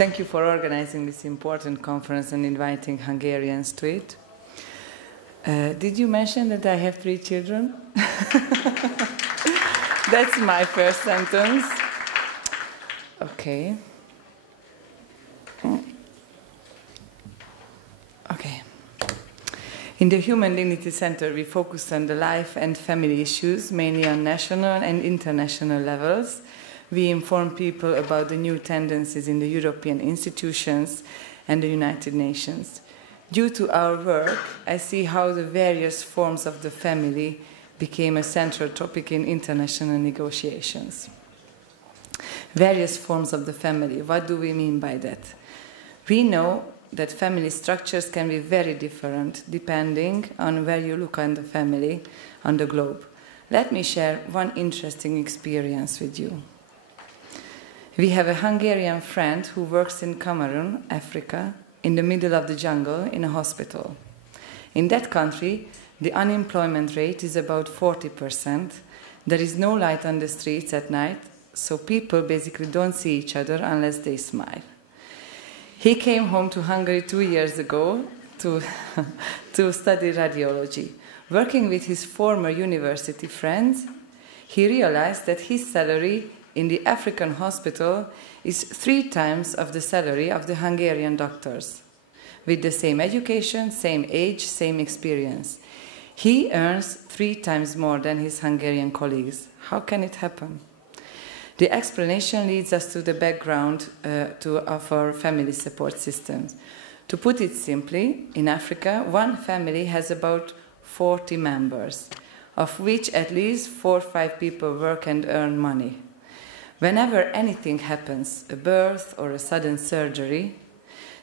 Thank you for organizing this important conference and inviting Hungarians to it. Did you mention that I have 3 children? That's my first sentence. Okay. Okay. In the Human Dignity Center, we focus on the life and family issues, mainly on national and international levels. We inform people about the new tendencies in the European institutions and the United Nations. Due to our work, I see how the various forms of the family became a central topic in international negotiations. Various forms of the family, what do we mean by that? We know that family structures can be very different depending on where you look on the family on the globe. Let me share one interesting experience with you. We have a Hungarian friend who works in Cameroon, Africa, in the middle of the jungle in a hospital. In that country, the unemployment rate is about 40%. There is no light on the streets at night, so people basically don't see each other unless they smile. He came home to Hungary 2 years ago to study radiology. Working with his former university friends, he realized that his salary in the African hospital is 3 times of the salary of the Hungarian doctors. With the same education, same age, same experience. He earns 3 times more than his Hungarian colleagues. How can it happen? The explanation leads us to the background of our family support systems. To put it simply, in Africa, one family has about 40 members, of which at least 4 or 5 people work and earn money. Whenever anything happens, a birth or a sudden surgery,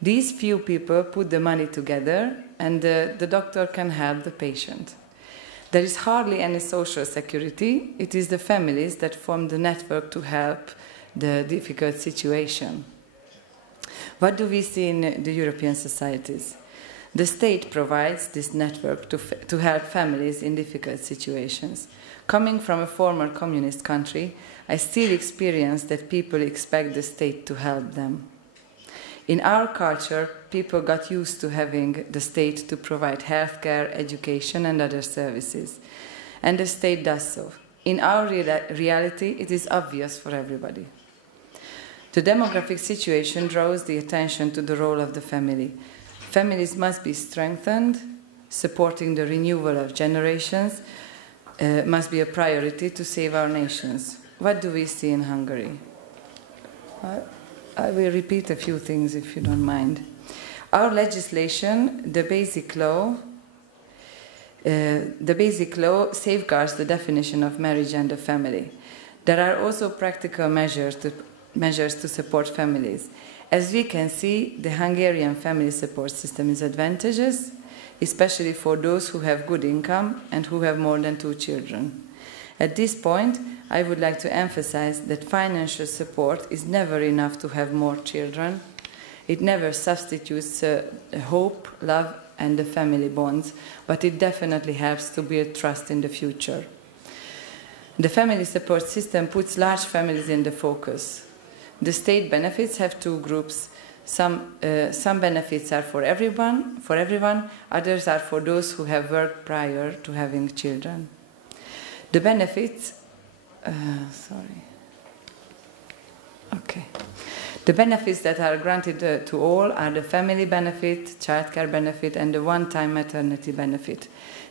these few people put the money together and the doctor can help the patient. There is hardly any social security. It is the families that form the network to help the difficult situation. What do we see in the European societies? The state provides this network to help families in difficult situations. Coming from a former communist country, I still experience that people expect the state to help them. In our culture, people got used to having the state to provide healthcare, education, and other services. And the state does so. In our reality, it is obvious for everybody. The demographic situation draws the attention to the role of the family. Families must be strengthened, supporting the renewal of generations must be a priority to save our nations. What do we see in Hungary? I will repeat a few things if you don't mind. Our legislation, the basic law safeguards the definition of marriage and the family. There are also practical measures to support families. As we can see, the Hungarian family support system is advantageous, especially for those who have good income and who have more than 2 children. At this point, I would like to emphasize that financial support is never enough to have more children. It never substitutes hope, love, and the family bonds, but it definitely helps to build trust in the future. The family support system puts large families in the focus. The state benefits have 2 groups. Some benefits are for everyone, others are for those who have worked prior to having children. The benefits, The benefits that are granted to all are the family benefit, childcare benefit, and the one-time maternity benefit.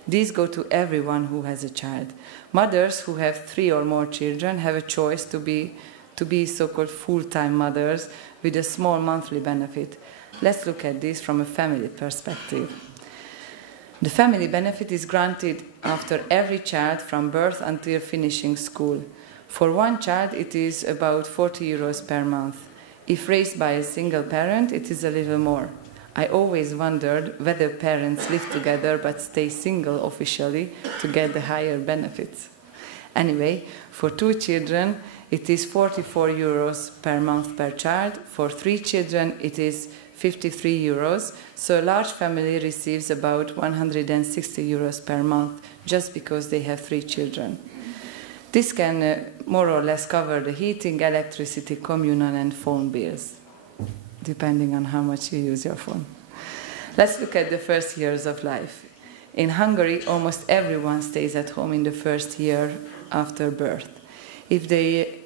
These go to everyone who has a child. Mothers who have 3 or more children have a choice to be so-called full-time mothers with a small monthly benefit. Let's look at this from a family perspective. The family benefit is granted after every child from birth until finishing school. For one child, it is about 40 euros per month. If raised by a single parent, it is a little more. I always wondered whether parents live together but stay single officially to get the higher benefits. Anyway, for 2 children, it is 44 euros per month per child. For 3 children, it is 53 euros, so a large family receives about 160 euros per month just because they have 3 children. This can more or less cover the heating, electricity, communal and phone bills. depending on how much you use your phone. Let's look at the first years of life. In Hungary, almost everyone stays at home in the first year after birth. If they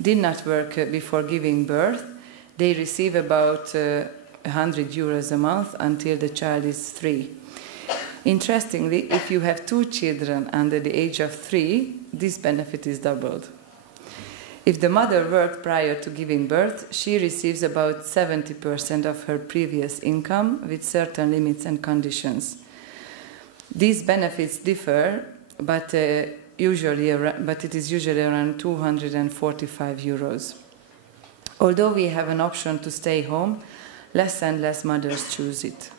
did not work before giving birth, they receive about 100 euros a month until the child is 3. Interestingly, if you have 2 children under the age of 3, this benefit is doubled. If the mother worked prior to giving birth, she receives about 70% of her previous income with certain limits and conditions. These benefits differ, but it is usually around 245 euros. Although we have an option to stay home, less and less mothers choose it.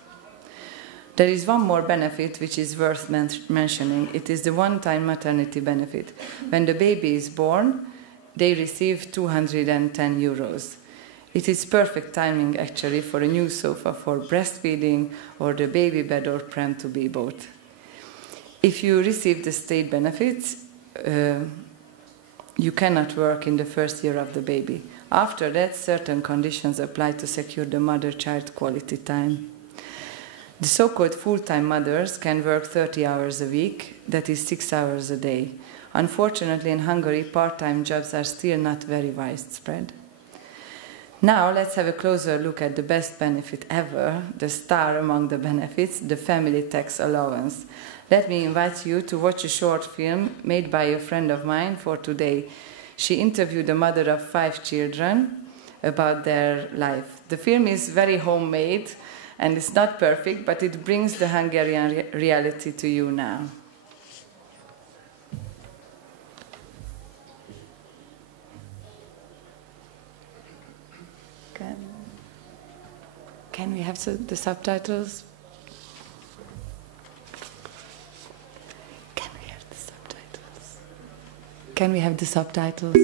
There is one more benefit which is worth mentioning. It is the one-time maternity benefit. When the baby is born, they receive 210 euros. It is perfect timing actually for a new sofa for breastfeeding or the baby bed or pram to be bought. If you receive the state benefits, you cannot work in the first year of the baby. After that, certain conditions apply to secure the mother-child quality time. The so-called full-time mothers can work 30 hours a week, that is 6 hours a day. Unfortunately, in Hungary, part-time jobs are still not very widespread. Now, let's have a closer look at the best benefit ever, the star among the benefits, the family tax allowance. Let me invite you to watch a short film made by a friend of mine for today. She interviewed a mother of 5 children about their life. The film is very homemade and it's not perfect, but it brings the Hungarian reality to you now. Can we have the subtitles? Can we have the subtitles? Can we have the subtitles?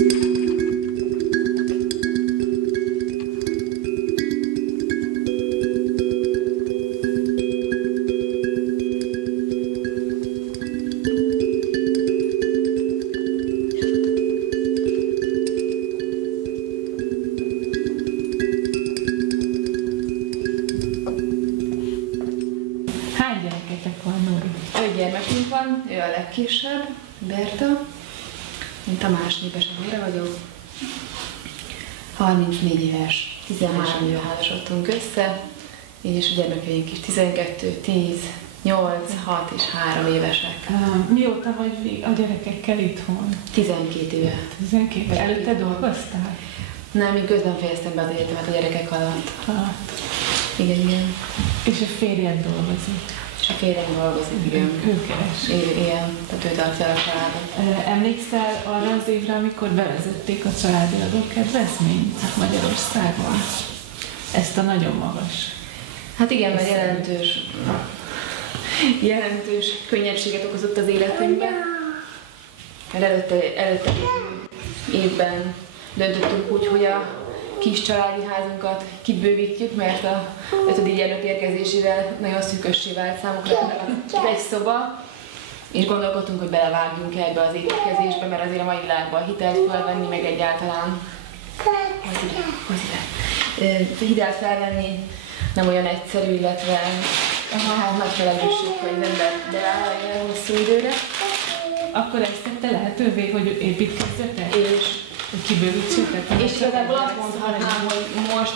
Ő a legkisebb, Berta, én Tamás Népesanyja vagyok, 34 éves, 13 éve házasodtunk össze, és a gyermekeink is 12, 10, 8, 6 és 3 évesek. Mióta vagy a gyerekekkel itthon? 12 éve. 12? Előtte dolgoztál? Nem, én közben fejeztem be az egyetemet a gyerekek alatt. Igen, igen. És a férjed dolgozik? És a férjem dolgozik, igen. Ő keres. Igen, tehát ő tartja a családot. Emlékszel arra az évre, amikor bevezették a családi adókedvezményt Magyarországon? Ezt a nagyon magas. Hát igen, mert jelentős könnyebbséget okozott az életünkben. Mert előtte évben döntöttünk úgy, hogy a kis családi házunkat kibővítjük, mert a 5. gyermek érkezésével nagyon szűkössé vált számunkra egy szoba, és gondolkodtunk, hogy belevágjunk ebbe az építkezésbe, mert azért a mai világban hitelt felvenni, meg egyáltalán hitelt felvenni nem olyan egyszerű, illetve nagy felelősség, hogy az ember beáll ilyen hosszú időre. Akkor ezt tette lehetővé, hogy építkezzetek? És kibővítsétek? És igazából azt mondhatnám, hogy most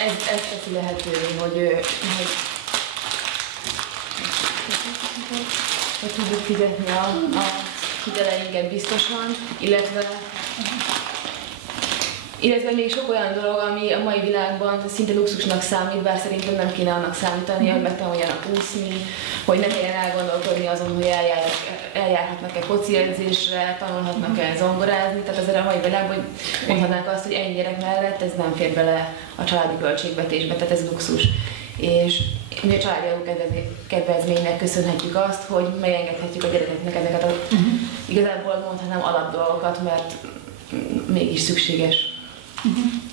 ez teszi lehetővé, hogy tudjuk fizetni a hiteleinket biztosan, illetve még sok olyan dolog, ami a mai világban szinte luxusnak számít, bár szerintem nem kéne annak számítani, hogy megtanuljanak úszni, hogy ne kelljen elgondolkodni azon, hogy eljárhatnak-e foci edzésre, tanulhatnak-e zongorázni. Tehát azért a mai világban mondhatnánk azt, hogy ennyi gyerek mellett ez nem fér bele a családi költségvetésbe, tehát ez luxus. És mi a családi adókedvezménynek köszönhetjük azt, hogy megengedhetjük a gyerekeknek ezeket a igazából mondhatnám alapdolgokat, mert mégis szükséges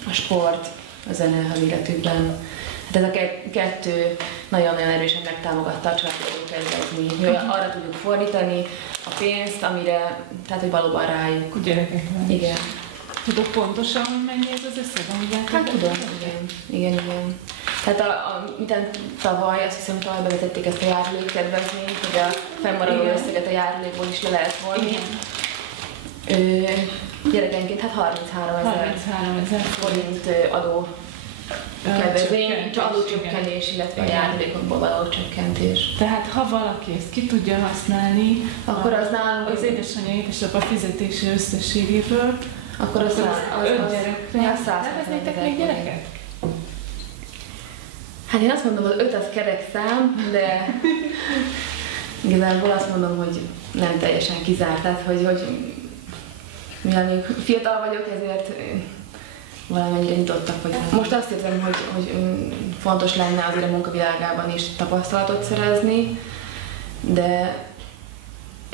a sport, a zene az életükben. Hát ez a kettő nagyon-nagyon erősen megtámogatta a családi adókedvezményt. Mi arra tudjuk fordítani a pénzt, amire, tehát hogy valóban rájuk. A gyerekekben. Igen. Tudod pontosan, hogy mennyi ez az összeg, amivel? Hát tudom, igen. Tehát tavaly, azt hiszem tavaly bevezették ezt a járulékkedvezményt, hogy a fennmaradó összeget a járulékból is le lehet vonni. Gyerekenként hát 33 000 forint adó kedvezmény, adócsökkenés, illetve a járulékokból való csökkentés. Tehát ha valaki ezt ki tudja használni, akkor az nálunk az édesanyja, édesapa fizetési összességéből, akkor az 5 gyerekre. Terveznétek még gyereket? Hát én azt mondom, hogy 5 az kerek szám, de igazából azt mondom, hogy nem teljesen kizárt. Tehát, hogy mivel még fiatal vagyok, ezért valamennyire nyitottak vagyunk. Most azt érzem, hogy fontos lenne azért a munkavilágában is tapasztalatot szerezni, de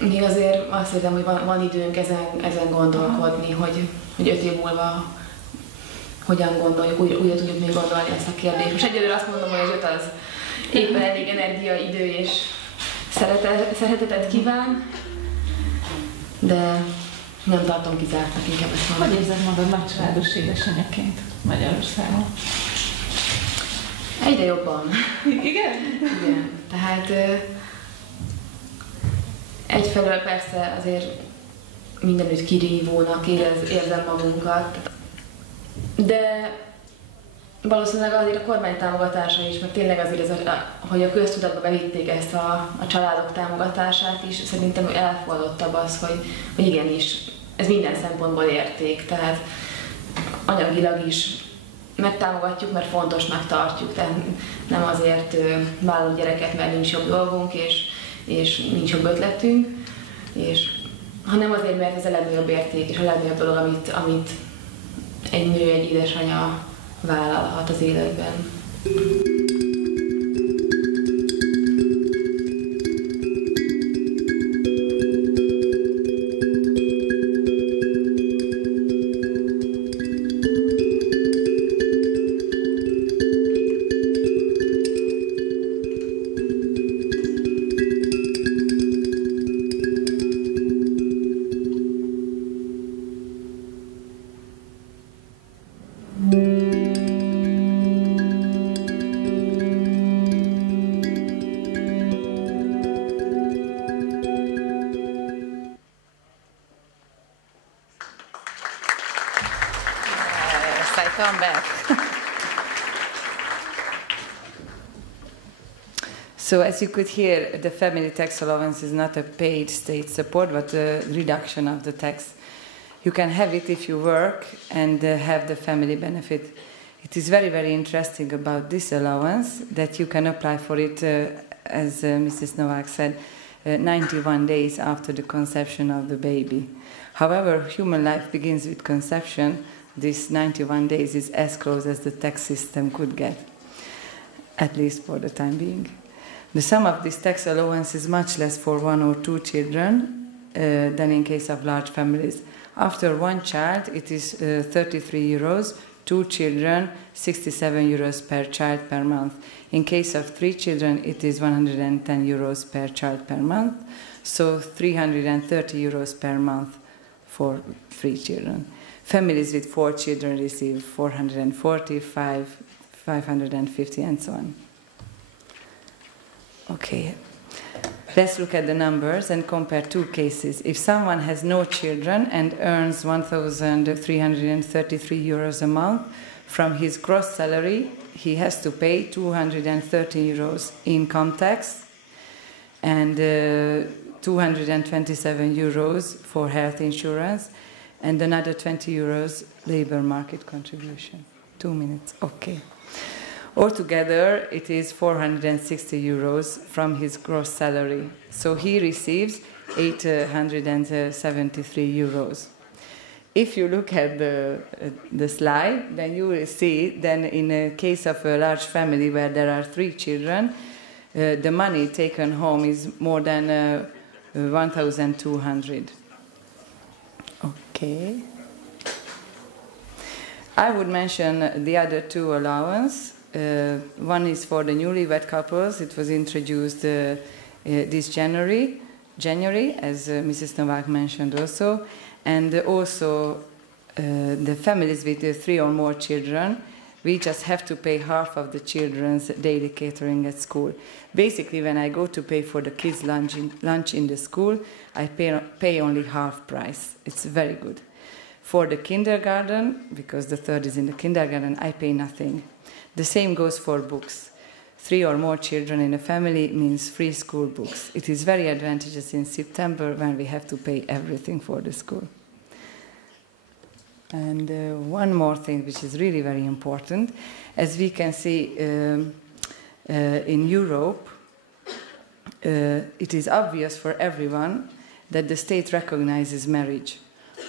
még azért azt érzem, hogy van időnk ezen gondolkodni, hogy 5 év múlva hogyan gondoljuk, újra tudjuk még gondolni ezt a kérdést. Most egyelőre azt mondom, hogy az 5 az éppen elég energia, idő és szeretetet kíván, de nem tartom kizártnak, inkább ezt mondom. Hogy érzed magad nagycsaládos édesanyaként Magyarországon? Egyre jobban. Igen? Igen. Tehát egyfelől persze azért mindenütt kirívónak érzem magunkat, de valószínűleg azért a kormány támogatása is, mert tényleg azért, hogy a köztudatba bevitték ezt a családok támogatását is, szerintem elfogadottabb az, hogy igenis, ez minden szempontból érték, tehát anyagilag is megtámogatjuk, mert fontosnak tartjuk, tehát nem azért vállalunk gyereket, mert nincs jobb dolgunk, és nincs jobb ötletünk, hanem azért, mert ez a legnagyobb érték, és a legnagyobb dolog, amit egy nő, egy édesanya vállalhat az életben. Come back. So as you could hear, the family tax allowance is not a paid state support, but a reduction of the tax. You can have it if you work and have the family benefit. It is very, very interesting about this allowance that you can apply for it, as Mrs. Novak said, 91 days after the conception of the baby. However, human life begins with conception. This 91 days is as close as the tax system could get, at least for the time being. The sum of this tax allowance is much less for 1 or 2 children than in case of large families. After 1 child, it is 33 euros, 2 children, 67 euros per child per month. In case of 3 children, it is 110 euros per child per month, so 330 euros per month for 3 children. Families with 4 children receive 445, 550, and so on. Okay, let's look at the numbers and compare 2 cases. If someone has no children and earns 1,333 euros a month from his gross salary, he has to pay 230 euros income tax and 227 euros for health insurance, and another 20 euros labor market contribution. 2 minutes, okay. Altogether, it is 460 euros from his gross salary. So he receives 873 euros. If you look at the slide, then you will see then in a case of a large family where there are 3 children, the money taken home is more than 1,200. Okay. I would mention the other 2 allowance. One is for the newlywed couples. It was introduced this January, as Mrs. Novak mentioned also, and also the families with 3 or more children, we just have to pay half of the children's daily catering at school. Basically, when I go to pay for the kids' lunch in the school, I pay only half price. It's very good. For the kindergarten, because the third is in the kindergarten, I pay nothing. The same goes for books. 3 or more children in a family means free school books. It is very advantageous in September when we have to pay everything for the school. And one more thing which is really very important, as we can see in Europe, it is obvious for everyone that the state recognizes marriage.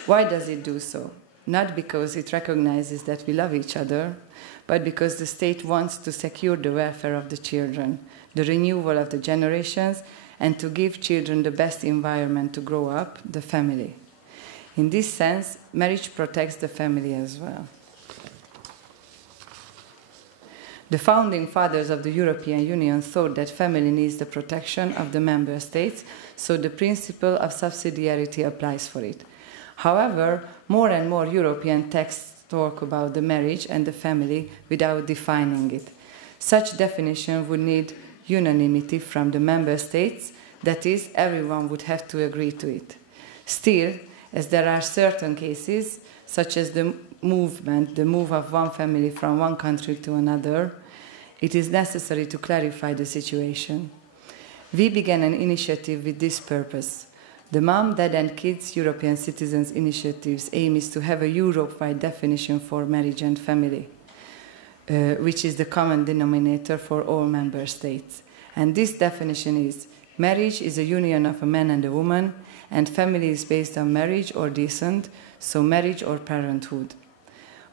Why does it do so? Not because it recognizes that we love each other, but because the state wants to secure the welfare of the children, the renewal of the generations, and to give children the best environment to grow up, the family. In this sense, marriage protects the family as well. The founding fathers of the European Union thought that family needs the protection of the member states, so the principle of subsidiarity applies for it. However, more and more European texts talk about the marriage and the family without defining it. Such definition would need unanimity from the member states, that is, everyone would have to agree to it. Still, as there are certain cases, such as the move of one family from one country to another, it is necessary to clarify the situation. We began an initiative with this purpose. The Mom, Dad and Kids European Citizens Initiative's aim is to have a Europe-wide definition for marriage and family, which is the common denominator for all member states. And this definition is: marriage is a union of a man and a woman, and family is based on marriage or descent, so marriage or parenthood.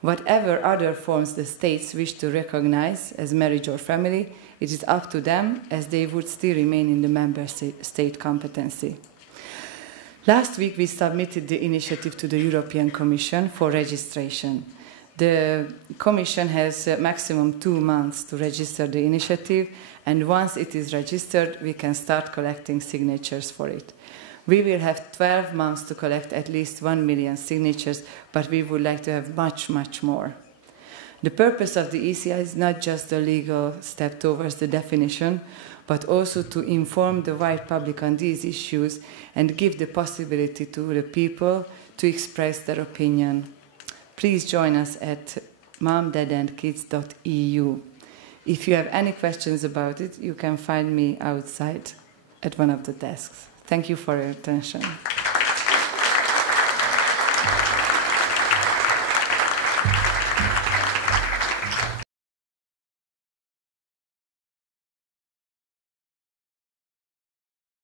Whatever other forms the states wish to recognize as marriage or family, it is up to them, as they would still remain in the member state competency. Last week we submitted the initiative to the European Commission for registration. The Commission has maximum 2 months to register the initiative, and once it is registered, we can start collecting signatures for it. We will have 12 months to collect at least 1 million signatures, but we would like to have much, much more. The purpose of the ECI is not just a legal step towards the definition, but also to inform the wide public on these issues and give the possibility to the people to express their opinion. Please join us at momdadandkids.eu. If you have any questions about it, you can find me outside at one of the desks. Thank you for your attention.